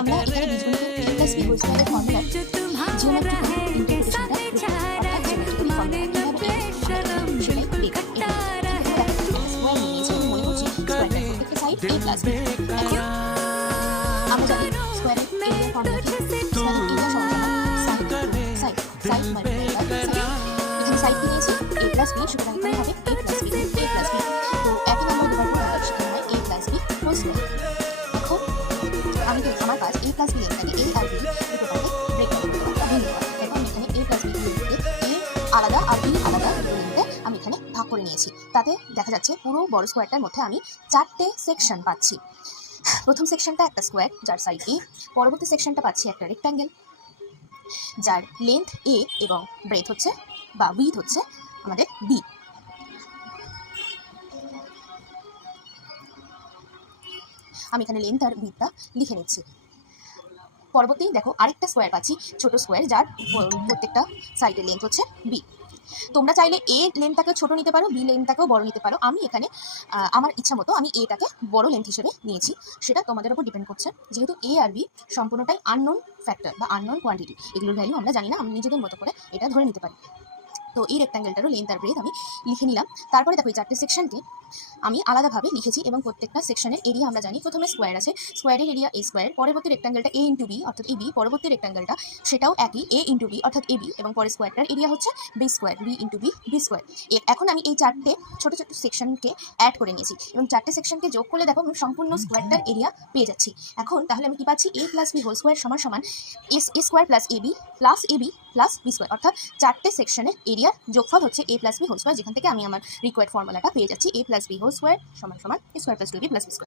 আমরা এখানে বীজগণিতের a প্লাস b হোল স্কয়ারের ফর্মুলার জিওমেট্রিক ইন্টারপ্রিটেশনটা অর্থাৎ জিওমেট্রিক ফর্মুলা কিভাবে সেটাই দেখি। স্কোয়ার নিয়েছি, আমি মনে করছি স্কোয়ারটার প্রত্যেকটা সাইড a প্লাস b। এখন আমরা জানি স্কোয়ারের এরিয়ার ফর্মুলা কি, স্কোয়ারের এরিয়া সমান সাইড মাল্টিপ্লাই বাই সাইড। এখানে সাইড কি নিয়েছি a প্লাস b, সুতরাং এখানে হবে a প্লাস b। তো একই নাম্বার দুবার করে সেখানে হয় a plus b whole square. এখন আমি আমার কাজ a প্লাস b এখানে a আর b দুটো পার্টে ব্রেক করে দেওয়া বা ভেঙে দেওয়া। এখন আমি এখানে a প্লাস b লিখতে a আলাদা আর b আলাদা লিখতে আমি এখানে ভাগ করে নিয়েছি। তাতে দেখা যাচ্ছে পুরো বড় স্কোয়ারটার মধ্যে আমি 4টে সেকশন পাচ্ছি। প্রথম সেকশনটা একটা স্কোয়ার যার সাইড a, পরবর্তী সেকশনটা পাচ্ছি একটা রেক্ট্যাঙ্গেল যার লেন্থ a এবং ব্রেথ হচ্ছে বা উইডথ হচ্ছে আমাদের b। আমি এখানে লেন্থ আর উইডথটা লিখে নিচ্ছি। পরবর্তী দেখো আরেকটা স্কোয়ার পাচ্ছি, ছোট স্কোয়ার যার প্রত্যেকটা সাইডের লেন্থ হচ্ছে b। তোমরা চাইলে a লেন্থটাকে ছোট নিতে পারো, b লেন্থটাকেও বড় নিতে পারো। আমি এখানে আমার ইচ্ছা মতো আমি এটাকে বড় লেন্থ হিসেবে নিয়েছি, সেটা তোমাদের উপর ডিপেন্ড করছে। যেহেতু a আর b সম্পূর্ণটাই আননোন ফ্যাক্টর বা আননোন কোয়ান্টিটি, এগুলোর ভ্যালু আমরা জানি না, আমি নিজেদের মতো করে এটা ধরে নিতে পারি। তো এই রেক্ট্যাঙ্গেলটারও লেন্থ আর ব্রেথ আমি লিখে নিলাম। তারপরে দেখো এই 4টে সেকশনকে আমি আলাদাভাবে লিখেছি এবং প্রত্যেকটা সেকশনের এরিয়া আমরা জানি। প্রথমে স্কোয়ার আছে, স্কোয়ারের এরিয়া a স্কোয়ার, পরবর্তী রেক্ট্যাঙ্গেলটা a ইন্টু b অর্থাৎ ab, পরবর্তী রেক্ট্যাঙ্গেলটা সেটাও একই a ইন্টু b অর্থাৎ ab, এবং পরের স্কোয়ারটার এরিয়া হচ্ছে b square, b into b, b square. এখন আমি এই 4টে ছোটো ছোটো সেকশনকে অ্যাড করে নিয়েছি এবং 4টে সেকশনকে যোগ করলে দেখো আমি সম্পূর্ণ স্কোয়ারটার এরিয়া পেয়ে যাচ্ছি। এখন তাহলে আমি কি পাচ্ছি, a plus b whole square সমান সমান a square plus ab plus b square, অর্থাৎ 4টে সেকশনের এরিয়ার যোগফল হচ্ছে a plus b whole square, যেখান থেকে আমি আমার রিকোয়ার্ড ফর্মুলাটা পেয়ে যাচ্ছি a plus b whole square সমান সমান a square plus 2b plus b square.